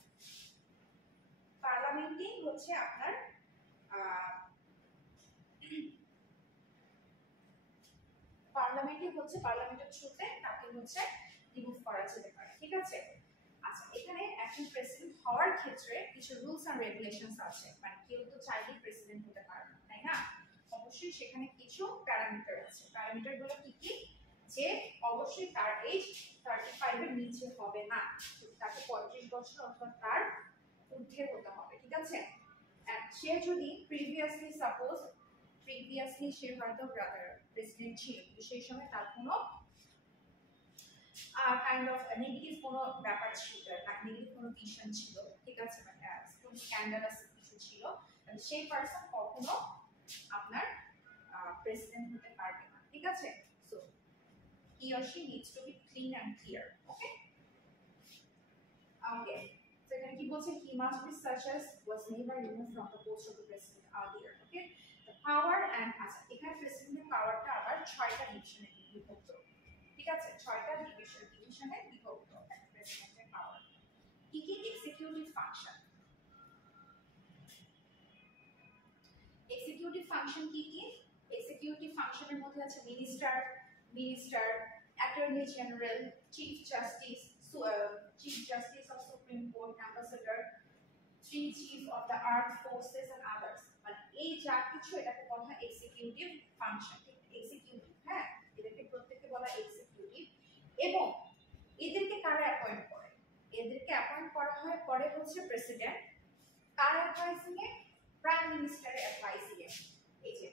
পার্লামেন্টই হচ্ছে আপনার পার্লামেন্টের থ্রুতে তাকে হচ্ছে রিমুভ করা যেতে পারে, ঠিক আছে। আচ্ছা, এখানে একজন প্রেসিডেন্ট হওয়ার ক্ষেত্রে কিছু রুলস এন্ড রেগুলেশনস আছে, মানে কেউ তো চাইলেই প্রেসিডেন্ট হতে পারে না, তাই না? অবশ্যই সেখানে কিছু প্যারামিটার আছে। প্যারামিটারগুলো কি কি, যে অবশ্যই তার এজ 35 এর নিচে হবে না, তাকে 35 বছর অথবা তার ঊর্ধ্বে হতে হবে, ঠিক আছে। সে যদি প্রিভিয়াসলি সে হয়তো প্রেসিডেন্ট ছিল কিন্তু সেই সময় তার কোনো কাইন্ড অফ নেগেটিভ কোনো ব্যাপার ছিল, নেগেটিভ কোনো ভিশন ছিল, ঠিক আছে, মানে কোনো স্ক্যান্ডালাস কিছু ছিল, সেই পারসন কখনো আপনার প্রেসিডেন্ট হতে পারবে না, ঠিক আছে। So he or she needs to be clean and clear, okay. So এখানে কি বলছে, he must be such as was never removed from the post of the president earlier, okay. The power and আচ্ছা, এখানে প্রেসিডেন্টের পাওয়ারটা আবার 6টা ডিভিশনে বিভক্ত, ঠিক আছে, 6টা ডিভিশনে বিভক্ত প্রেসিডেন্টের পাওয়ার। কি কি, এক্সিকিউটিভ ফাংশন, এক্সিকিউটিভ ফাংশন কি কি, এক্সিকিউটিভ ফাংশনের মধ্যে আছে minister, attorney general, chief justice of Supreme Court, ambassador, chief of the armed forces and others, মানে এই যা কিছু এটাকে বলা হয় এক্সিকিউটিভ ফাংশন, এক্সিকিউটিভ, হ্যাঁ, এদেরকে প্রত্যেককে বলা এক্সিকিউটিভ। এবং এদেরকে কারা অ্যাপয়েন্ট করে, এদেরকে অ্যাপয়েন্ট করা হয় করে হচ্ছে প্রেসিডেন্ট, কার অ্যাডভাইসিং এ, প্রাইম মিনিস্টারের অ্যাডভাইসিং এ, এই যে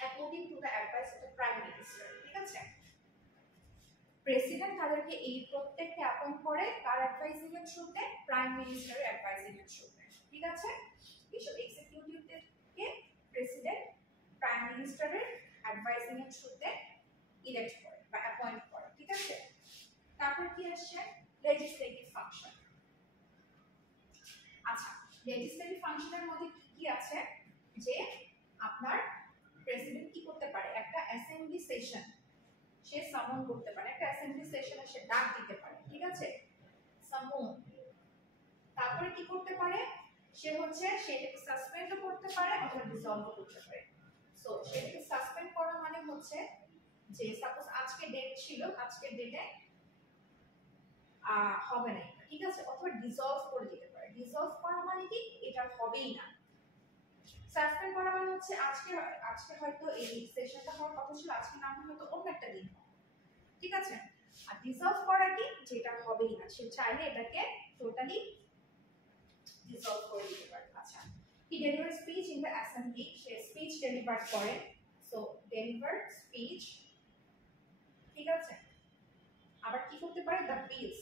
according to the advice of the prime minister, ঠিক আছে। প্রেসিডেন্ট তাদেরকে এই প্রত্যেককে অ্যাপয়েন্ট করে কার অ্যাডভাইজিং এর থ্রুতে, প্রাইম মিনিস্টারের অ্যাডভাইজিং এর থ্রুতে। ঠিক আছে, এইসব এক্সিকিউটিভদেরকে প্রেসিডেন্ট প্রাইম মিনিস্টারের অ্যাডভাইজিং এর থ্রুতে ইলেক্ট করে বা অ্যাপয়েন্ট করে। ঠিক আছে, তারপর কি আসছে লেজিসলেটিভ ফাংশন। আচ্ছা, লেজিসলেটিভ ফাংশনের মধ্যে কি আছে যে আপনার প্রেসিডেন্ট কি করতে পারে, একটা অ্যাসেম্বলি সেশন সে সামন করতে পারে, একটা অ্যাসেম্বলি সেশনে সে ডাক দিতে পারে। ঠিক আছে, সামন। তারপরে কি করতে পারে, সে হচ্ছে সেটাকে সাসপেন্ডও করতে পারে অথবা ডিসলভ করতে পারে। সো সেটাকে সাসপেন্ড করা মানে হচ্ছে যে সাপোজ আজকে ডেট ছিল, আজকের ডেটে হবে না, ঠিক আছে, অথবা ডিসলভ করে দিতে পারে। ডিসলভ করা মানে কি, এটা হবেই না। সাসপেন্ড করা মানে হচ্ছে আজকে হয়তো এই সেশনটা হওয়ার কথা ছিল, আজকে না হয়তো অন্য একটা দিন হবে। ঠিক আছে, আর ডিসলভ করা কি, যেটা হবেই না, সে চাইলে এটাকে টোটালি ডিসলভ করে দিতে পারে। আচ্ছা, he delivered speech in the assembly, সে স্পিচ ডেলিভার করে। So deliver speech. ঠিক আছে, আবার কি করতে পারে, দ্য বিলস,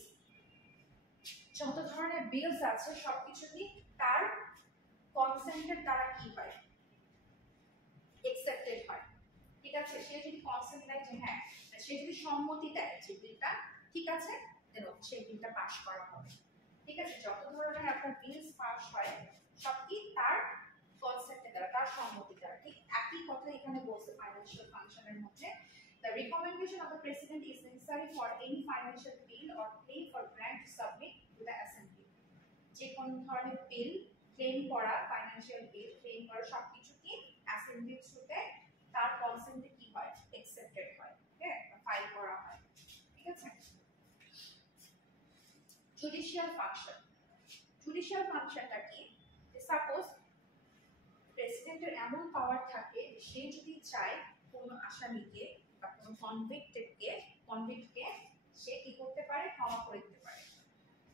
যত ধরনের বিলস আছে সবকিছু কি তার কনসেন্টের দ্বারা কি হয়, অ্যাকসেপ্টেড হয়। ঠিক আছে, সে যদি কনসেন্ট দেয় যে হ্যাঁ, সে যদি সম্মতি দেয় যে বিলটা ঠিক আছে, দেন সেই বিলটা পাস করা হবে। ঠিক আছে, যত ধরনের আপনার বিলস পাস হয় সব কি তার কনসেন্টে দ্বারা, তার সম্মতি দ্বারা। ঠিক একই কথা এখানে বলছে ফাইন্যান্সিয়াল ফাংশনের মধ্যে। The recommendation of the president is necessary for any financial bill or claim or grant to submit to the assembly. যে কোন ধরনের বিল ক্লেম করা, ফাইন্যান্সিয়াল বিল ক্লেম করা সবকিছু কি অ্যাসেম্বলির থ্রুতে তার কনসেন্টে কি হয়, অ্যাকসেপ্টেড হয়, হ্যাঁ, ফাইল করা হয়। ঠিক আছে, জুডিশিয়াল ফাংশন। জুডিশিয়াল ফাংশনটা কি, সাপোজ প্রেসিডেন্টের এমন পাওয়ার থাকে সে যদি চায় কোনো আসামিকে বা কোনো কনভিক্টকে সে কি করতে পারে, ক্ষমা করে দিতে পারে।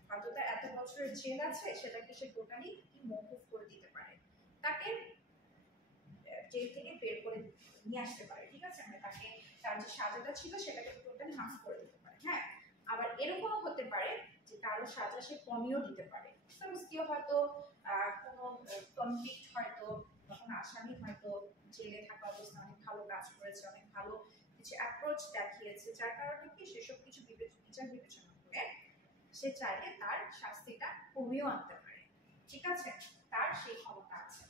হয়তো তার এত বছরের জেল আছে সেটাকে সে টোটালি কি মওকুফ করে দিতে পারে, তাকে জেল থেকে বের করে নিয়ে আসতে পারে। ঠিক আছে, মানে তাকে তার যে সাজাটা ছিল সেটাকে টোটালি মাফ করে দিতে পারে। হ্যাঁ, আবার এরকমও হতে পারে যে কারো সাজা সে কমিয়েও দিতে পারে। সাপোজ কেউ হয়তো কোনো কনভিক্ট, হয়তো তখন আসামি হয়তো জেলে থাকা অবস্থায় অনেক ভালো কাজ করেছে, অনেক ভালো কিছু অ্যাপ্রোচ দেখিয়েছে, যার কারণে কি সেসব কিছু বিচার বিবেচনা করে সে চাইলে তার শাস্তিটা কমিয়েও আনতে পারে। ঠিক আছে, তার সেই ক্ষমতা আছে।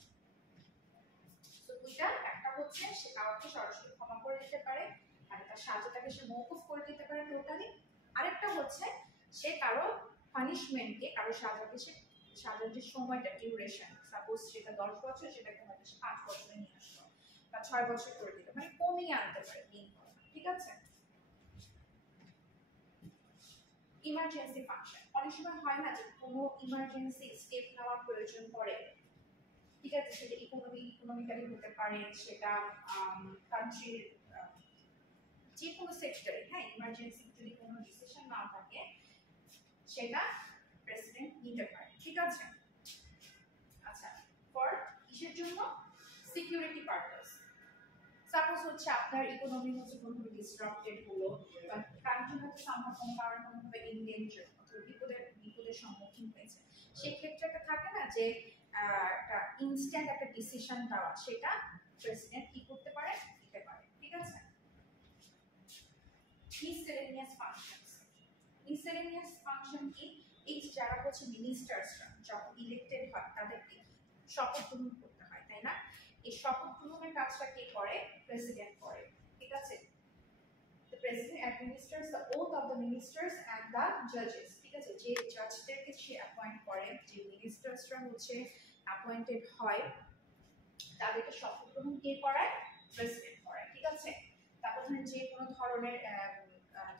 তো দুইটা, একটা হচ্ছে সে কাউকে সরাসরি ক্ষমা করে দিতে পারে, মানে তার সাজাটাকে সে মওকুফ করে দিতে পারে টোটালি। আরেকটা হচ্ছে সে কারো পানিশমেন্টকে, কারো সাজাকে সে সাজার যে সময়টা, ডিউরেশন, সাপোজ সেটা 10 বছর, সেটাকে হয়তো 5 বছরে নিয়ে আসলো বা 6 বছর করে দিল, মানে কমিয়ে আনতে পারে দিন। ঠিক আছে, ইমার্জেন্সি ফাংশন। অনেক সময় হয় না যে কোনো ইমার্জেন্সি স্টেপ নেওয়ার প্রয়োজন পড়ে। ঠিক আছে, সেটা ইকোনমিক্যালি হতে পারে, সেটা কান্ট্রির যে কোনো সেক্টরে, হ্যাঁ, ইমার্জেন্সি যদি কোনো ডিসিশন না থাকে সেটা প্রেসিডেন্ট নিতে পারে। ঠিক আছে, আচ্ছা, ফর কিসের জন্য, সিকিউরিটি পারপাস। সাপোজ হচ্ছে আপনার ইকোনমি হচ্ছে কোনোভাবে ডিসরাপ্টেড হলো, বা কান্ট্রি হচ্ছে কোনো কারণে কোনোভাবে ইনডেঞ্জার অথবা বিপদের সম্মুখীন হয়েছে, সেক্ষেত্রে একটা থাকে না যে একটা ইনস্ট্যান্ট একটা ডিসিশন দেওয়া, সেটা প্রেসিডেন্ট কি করতে পারে, দিতে পারে। ঠিক আছে, মিসেলেনিয়াস ফাংশনস। মিসেলেনিয়াস ফাংশন কি, এই যারা হচ্ছে মিনিস্টার্সরা যখন ইলেক্টেড হয় তাদেরকে শপথ গ্রহণ করতে হয়, তাই না? এই শপথ গ্রহণের কাজটা কে করে, প্রেসিডেন্ট করে। ঠিক আছে, the president administers the oath of the ministers and the judges. ঠিক আছে, যে জাজদেরকে সে অ্যাপয়েন্ট করে, যে মিনিস্টার্সরা হচ্ছে অ্যাপয়েন্টেড হয়, তাদেরকে শপথ গ্রহণ কে করায়, প্রেসিডেন্ট করায়। ঠিক আছে, তারপর ধরেন যে কোনো ধরনের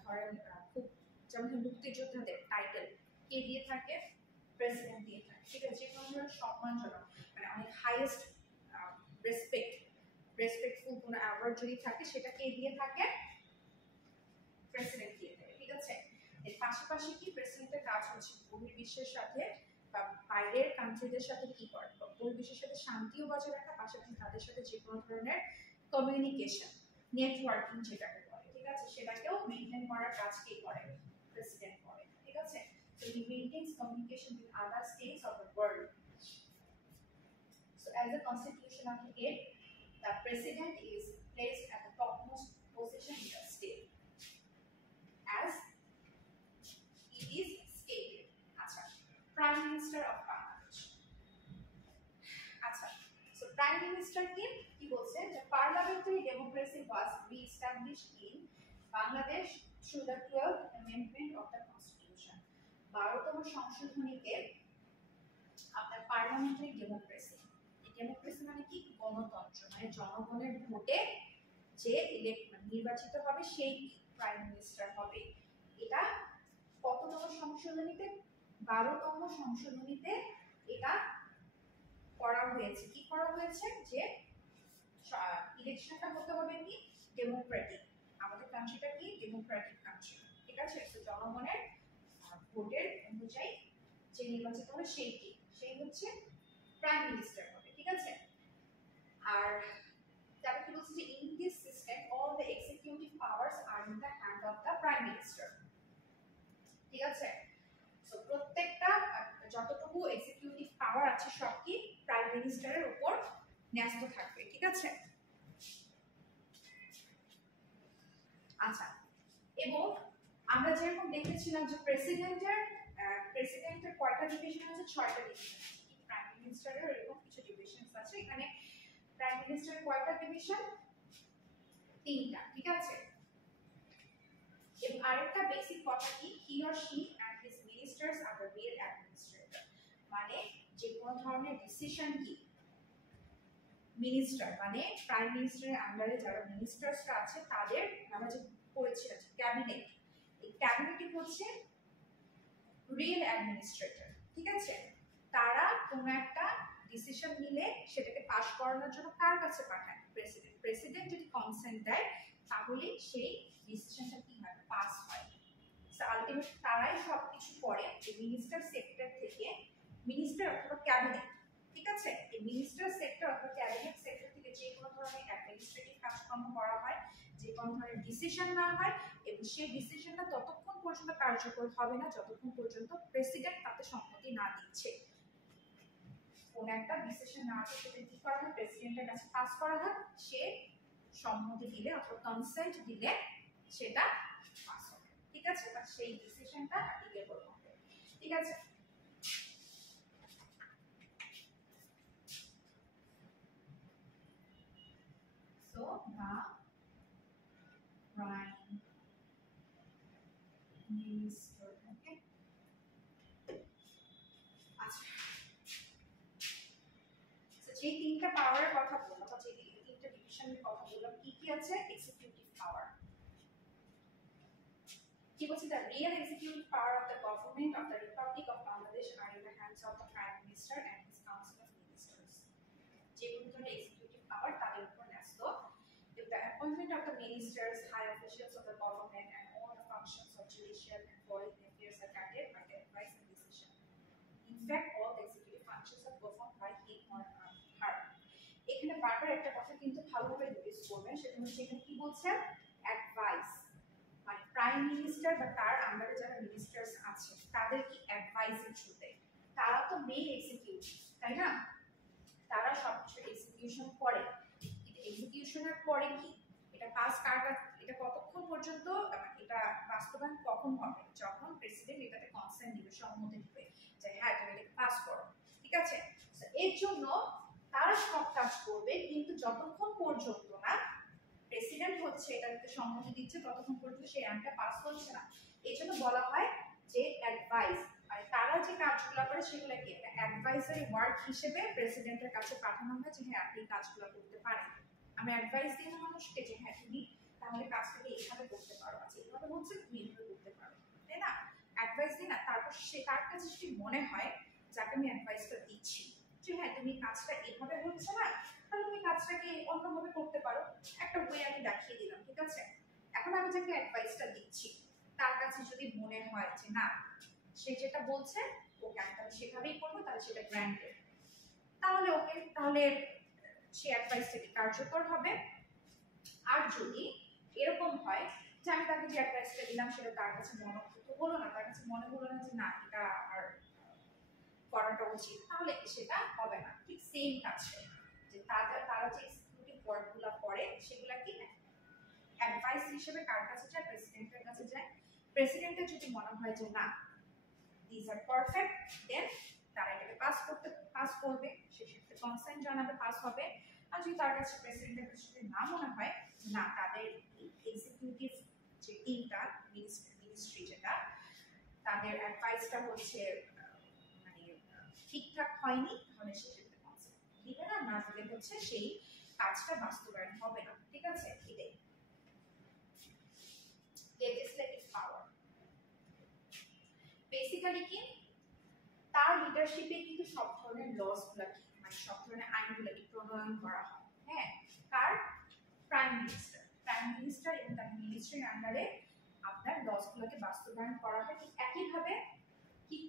ধরেন খুব যেমন মুক্তিযোদ্ধাদের টাইটেল কে দিয়ে থাকে, প্রেসিডেন্ট দিয়ে থাকে। ঠিক আছে, যে কোনো ধরনের সম্মানজনক, মানে অনেক হাইয়েস্ট রেসপেক্টফুল কোনো অ্যাওয়ার্ড যদি থাকে সেটা কে দিয়ে থাকে, প্রেসিডেন্ট দিয়ে থাকে। ঠিক আছে, এর পাশাপাশি কি প্রেসিডেন্টের কাজ হচ্ছে বহির্বিশ্বের সাথে বা বাইরের কান্ট্রিদের সাথে কি করে, বহির্বিশ্বের সাথে শান্তিও বজায় রাখা, পাশাপাশি তাদের সাথে যে কোনো ধরনের কমিউনিকেশন, নেটওয়ার্কিং যেটাকে বলে, ঠিক আছে, সেটাকেও মেইনটেইন করার কাজ কে করে, So he maintains communication with other states of the world. So as a constitutional head, the president is placed at the topmost position in the state, as it is stated. আচ্ছা, Prime Minister of Bangladesh. আচ্ছা, so Prime Minister কি বলছেন যে parliamentary democracy was re-established in Bangladesh through the 12th amendment of the constitution. 12তম সংশোধনীতে আপনার parliamentary democracy, democracy মানে কি, গণতন্ত্র, মানে জনগণের ভোটে যে নির্বাচিত হবে সেই প্রাইম মিনিস্টার হবে। এটা কততম সংশোধনীতে? 12তম সংশোধনীতে এটা করা হয়েছে। কি করা হয়েছে? যে ইলেকশনটা হতে হবে কি ডেমোক্রেটিক, আমাদের কান্ট্রিটা কি ডেমোক্রেটিক কান্ট্রি, ঠিক আছে? তো জনগণের ভোটের অনুযায়ী যে নির্বাচিত হবে সেই হচ্ছে প্রাইম মিনিস্টার হবে, ঠিক আছে? আর তারপর কি বলছে যে in this system all the executive powers are in the hand of the prime minister, ঠিক আছে? সো প্রত্যেকটা যতটুকু এক্সিকিউটিভ পাওয়ার আছে সব কি প্রাইম মিনিস্টারের উপর ন্যস্ত থাকবে, ঠিক আছে? আচ্ছা, এবং আমরা যেরকম দেখেছিলাম যে প্রেসিডেন্টের কয়টা ডিভিশন আছে? 6টা ডিভিশন আছে। প্রাইম মিনিস্টারের এরকম কিছু ডিভিশনস আছে। এখানে প্রাইম মিনিস্টারের কয়টা ডিভিশন? 3টা, ঠিক আছে? এবং আরেকটা বেসিক কথা কি, he or she and his ministers are the real administrator, মানে যে কোন ধরনের ডিসিশন কি মিনিস্টার মানে প্রাইম মিনিস্টারের আন্ডারে যারা মিনিস্টার্সরা আছে তাদের আমরা যে পড়েছিলাম ক্যাবিনেট, এই ক্যাবিনেটই হচ্ছে রিয়েল অ্যাডমিনিস্ট্রেটর, ঠিক আছে? তারা কোনো একটা ডিসিশন নিলে সেটাকে পাস করানোর জন্য কার কাছে পাঠায়? প্রেসিডেন্ট যদি কনসেন্ট দেয় তাহলে সেই ডিসিশনটা কি হয়? পাস হয়। সো আলটিমেটলি তারাই সবকিছু করে মিনিস্টার সেক্টর থেকে, মিনিস্টার অথবা ক্যাবিনেট, ঠিক আছে? এই মিনিস্টার সেক্টর অথবা ক্যাবিনেট সেক্টর থেকে যে কোনো ধরনের অ্যাডমিনিস্ট্রেটিভ কাজকর্ম করা হয়, যে কোনো ধরনের ডিসিশন নেওয়া হয়, এবং সেই ডিসিশনটা ততক্ষণ পর্যন্ত কার্যকর হবে না যতক্ষণ পর্যন্ত প্রেসিডেন্ট তাতে সম্মতি না দিচ্ছে। কোন একটা ডিসিশন না আসলে সেটা কি করা হয়? প্রেসিডেন্টের কাছে পাস করা হয়, সে সম্মতি দিলে অথবা কনসেন্ট দিলে সেটা পাস হবে, ঠিক আছে? বা সেই ডিসিশনটা অ্যাপ্লিকেবল হবে, ঠিক আছে? So the prime minister, okay? আচ্ছা, so যে তিনটা পাওয়ারের কথা বললাম বা যে তিনটা ডিভিশনের কথা বললাম কি কি আছে? এক্সিকিউটিভ পাওয়ার। কি বলছে? the real executive power of the government of the Republic of Bangladesh are in the hands of the prime minister and his council of ministers. যেগুলো ধরে এক্সিকিউটিভ পাওয়ার তাদের উপর ন্যস্ত। The appointment of the ministers, high officials of the government, and all the functions of judicial and foreign affairs are guided by the advice and decision. In fact, all the executive functions are performed by him or her. এখানে বারবার একটা কথা কিন্তু ভালোভাবে notice করবেন, সেটা হচ্ছে এখানে কি বলছে? অ্যাডভাইস, মানে প্রাইম মিনিস্টার বা তার আন্ডারে যারা মিনিস্টার্স আছে তাদের কি অ্যাডভাইসের থ্রুতে, তারা তো মেইন এক্সিকিউটিভ, তাই না? তারা সবকিছু এক্সিকিউশন করে, কিন্তু এক্সিকিউশনের পরে কি এটা পাস কার কাছে, এটা কতক্ষণ পর্যন্ত, এটা বাস্তবায়ন কখন হবে? যখন প্রেসিডেন্ট এটাতে কনসেন্ট দিবে, সম্মতি দিবে যে হ্যাঁ তুমি এটাকে পাস করো, ঠিক আছে? এর জন্য তারা সব কাজ করবে, কিন্তু যতক্ষণ পর্যন্ত না প্রেসিডেন্ট হচ্ছে এটাতে সম্মতি দিচ্ছে ততক্ষণ পর্যন্ত সেই আইনটা পাস হচ্ছে না। এই জন্য বলা হয় যে অ্যাডভাইস, আর তারা যে কাজগুলো করে সেগুলো কি একটা অ্যাডভাইজারি ওয়ার্ক হিসেবে প্রেসিডেন্টের কাছে পাঠানো হয় যে হ্যাঁ আপনি কাজগুলো করতে পারেন। আমি অ্যাডভাইস দিই মানুষকে যে হ্যাঁ তুমি তাহলে কাজটাকে এইভাবে করতে পারো, আচ্ছা এইভাবে হচ্ছে তুমি এইভাবে করতে পারো, তাই না? অ্যাডভাইস দিই না, তারপর সে তার কাছে যদি মনে হয় যাকে আমি অ্যাডভাইসটা দিচ্ছি যে হ্যাঁ তুমি কাজটা এভাবে হচ্ছে না, তাহলে তুমি কাজটাকে অন্যভাবে করতে পারো, একটা ওয়ে আমি দেখিয়ে দিলাম, ঠিক আছে? এখন আমি যাকে অ্যাডভাইসটা দিচ্ছি তার কাছে যদি মনে হয় যে না সে যেটা বলছে ওকে আমি সেভাবেই করবো, তাহলে সেটা গ্র্যান্টেড, তাহলে ওকে, তাহলে সে অ্যাডভাইসটা কার্যকর হবে। আর যদি এরকম হয় যে আমি তাকে যে অ্যাডভাইসটা দিলাম সেটা তার কাছে মনোভূত হলো না, তার কাছে মনে হলো না যে না এটা আর করাটা উচিত, তাহলে সেটা হবে না। ঠিক সেম কাজে যে তারা যে এক্সিকিউটিভ ওয়ার্কগুলো করে সেগুলো কি অ্যাডভাইস হিসেবে কার কাছে যায়, প্রেসিডেন্টের কাছে যায়। প্রেসিডেন্টের যদি মনে হয় যে না দিস আর পারফেক্ট, দেন তারা এটাকে পাস করবে, সেক্ষেত্রে কনসেন্ট জানাবে, পাস হবে। আর যদি তার কাছে প্রেসিডেন্টের কাছে যদি না মনে হয় না তাদের এক্সিকিউটিভ যে টিমটা মিনিস্ট্রি যেটা তাদের অ্যাডভাইসটা হচ্ছে মানে ঠিকঠাক হয়নি, তাহলে সেক্ষেত্রে কনসেন্ট দিবে না, না দিলে হচ্ছে সেই কাজটা বাস্তবায়ন হবে না। ঠিক আছে, এটাই legislative power। বেসিক্যালি কি তার লিডারশিপে কিন্তু সব ধরনের লস গুলাকে মানে সব ধরনের আইনগুলোকে প্রণয়ন করা হয়। হ্যাঁ, তার প্রাইম মিনিস্টার এবং তার মিনিস্ট্রির আন্ডারে আপনার লস গুলোকে বাস্তবায়ন করা হয়। ঠিক একইভাবে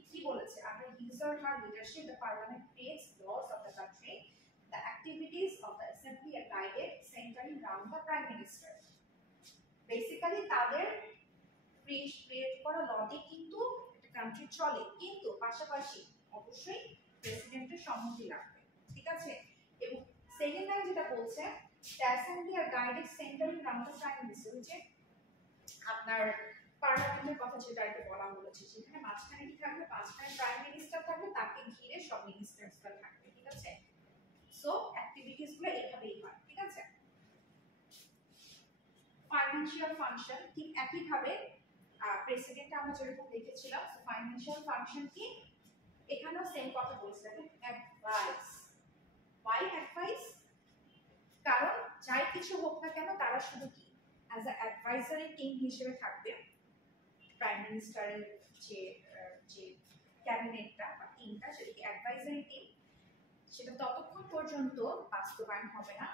কি বলেছে, under his or her leadership the parliament creates laws of the country, the activities of the assembly are guided centering round the prime minister. Basically তাদের ক্রিয়েট করা লতে কিন্তু একটা কান্ট্রি চলে, কিন্তু পাশাপাশি অবশ্যই প্রেসিডেন্টের সম্মতি লাগবে। ঠিক আছে, এবং সেকেন্ড লাইন যেটা বলছে the assembly are guided centering round the prime minister, যে আপনার পার্লামেন্টের কথা যেটা আগে বলা হয়েছে সেখানে মাঝখানে কি থাকবে, মাঝখানে প্রাইম মিনিস্টার থাকবে, তাকে ঘিরে সব মিনিস্টার্সরা থাকবে। ঠিক আছে, সো অ্যাক্টিভিটিস গুলো এভাবেই হয়। ঠিক আছে, ফাইন্যান্সিয়াল ফাংশন ঠিক একইভাবে প্রেসিডেন্ট আমরা যেরকম দেখেছিলাম, ফাইন্যান্সিয়াল ফাংশন কি এখানেও সেম কথা বলছে, অ্যাডভাইস। Y advice? কারণ যাই কিছু হোক না কেন তারা শুধু কি অ্যাজ আ অ্যাডভাইজারি টিম হিসেবে থাকবে। প্রাইম মিনিস্টারের যে যে ক্যাবিনেটটা বা টিমটা সেটাকে অ্যাডভাইজারি টিম, সেটা ততক্ষণ পর্যন্ত বাস্তবায়ন হবে না।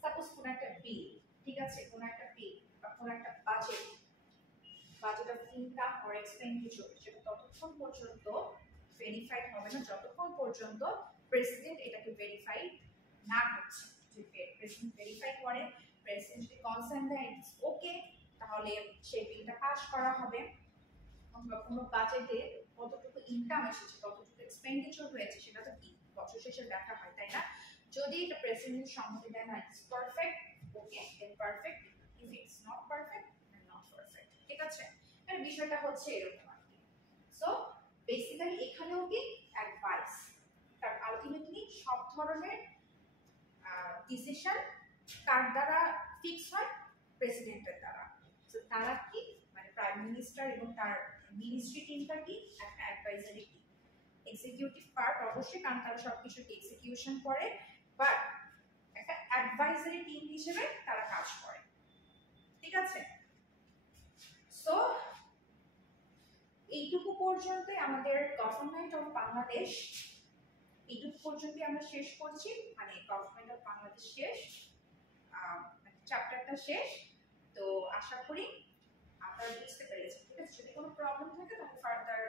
সাপোজ কোন একটা বিল, ঠিক আছে, কোন একটা বিল বা কোন একটা budget of income or expenditure, সেটা ততক্ষণ পর্যন্ত ভেরিফাইড হবে না যতক্ষণ পর্যন্ত প্রেসিডেন্ট এটাকে ভেরিফাই না করছে। যদি প্রেসিডেন্ট ভেরিফাই করে, প্রেসিডেন্ট যদি কনসার্ন দেয় ইটস ওকে, তাহলে সেই বিলটা পাস করা হবে। অথবা কোনো বাজেটে কতটুকু ইনকাম এসেছে, কতটুকু এক্সপেন্ডিচার হয়েছে সেটা তো কি বছর শেষে দেখা হয়, তাই না? যদি এটা প্রেসিডেন্ট সম্মতি দেয় না it's perfect, okay then perfect, if it's not perfect then not perfect. ঠিক আছে, এর বিষয়টা হচ্ছে এরকম আর কি। সো বেসিক্যালি এখানেও কি অ্যাডভাইস, তার আলটিমেটলি সব ধরনের ডিসিশন কার দ্বারা ফিক্স হয়, প্রেসিডেন্টের দ্বারা। সো তারা কি মানে প্রাইম মিনিস্টার এবং তার মিনিস্ট্রি টিমটা কি একটা অ্যাডভাইজারি টিম। এক্সিকিউটিভ পার্ট অবশ্যই, কারণ তারা সবকিছুকে এক্সিকিউশন করে, বাট একটা অ্যাডভাইজারি টিম হিসেবে তারা কাজ করে। ঠিক আছে, সো এইটুকু পর্যন্তই আমাদের গভর্নমেন্ট অফ বাংলাদেশ, এইটুকু পর্যন্তই আমরা শেষ করছি, মানে গভর্নমেন্ট অফ বাংলাদেশ শেষ, চ্যাপ্টারটা শেষ। তো আশা করি আপনারা বুঝতে পেরেছেন। ঠিক আছে, যদি কোনো প্রবলেম থাকে তাহলে ফার্দার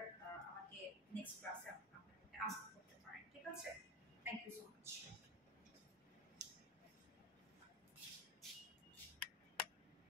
আমাকে নেক্সট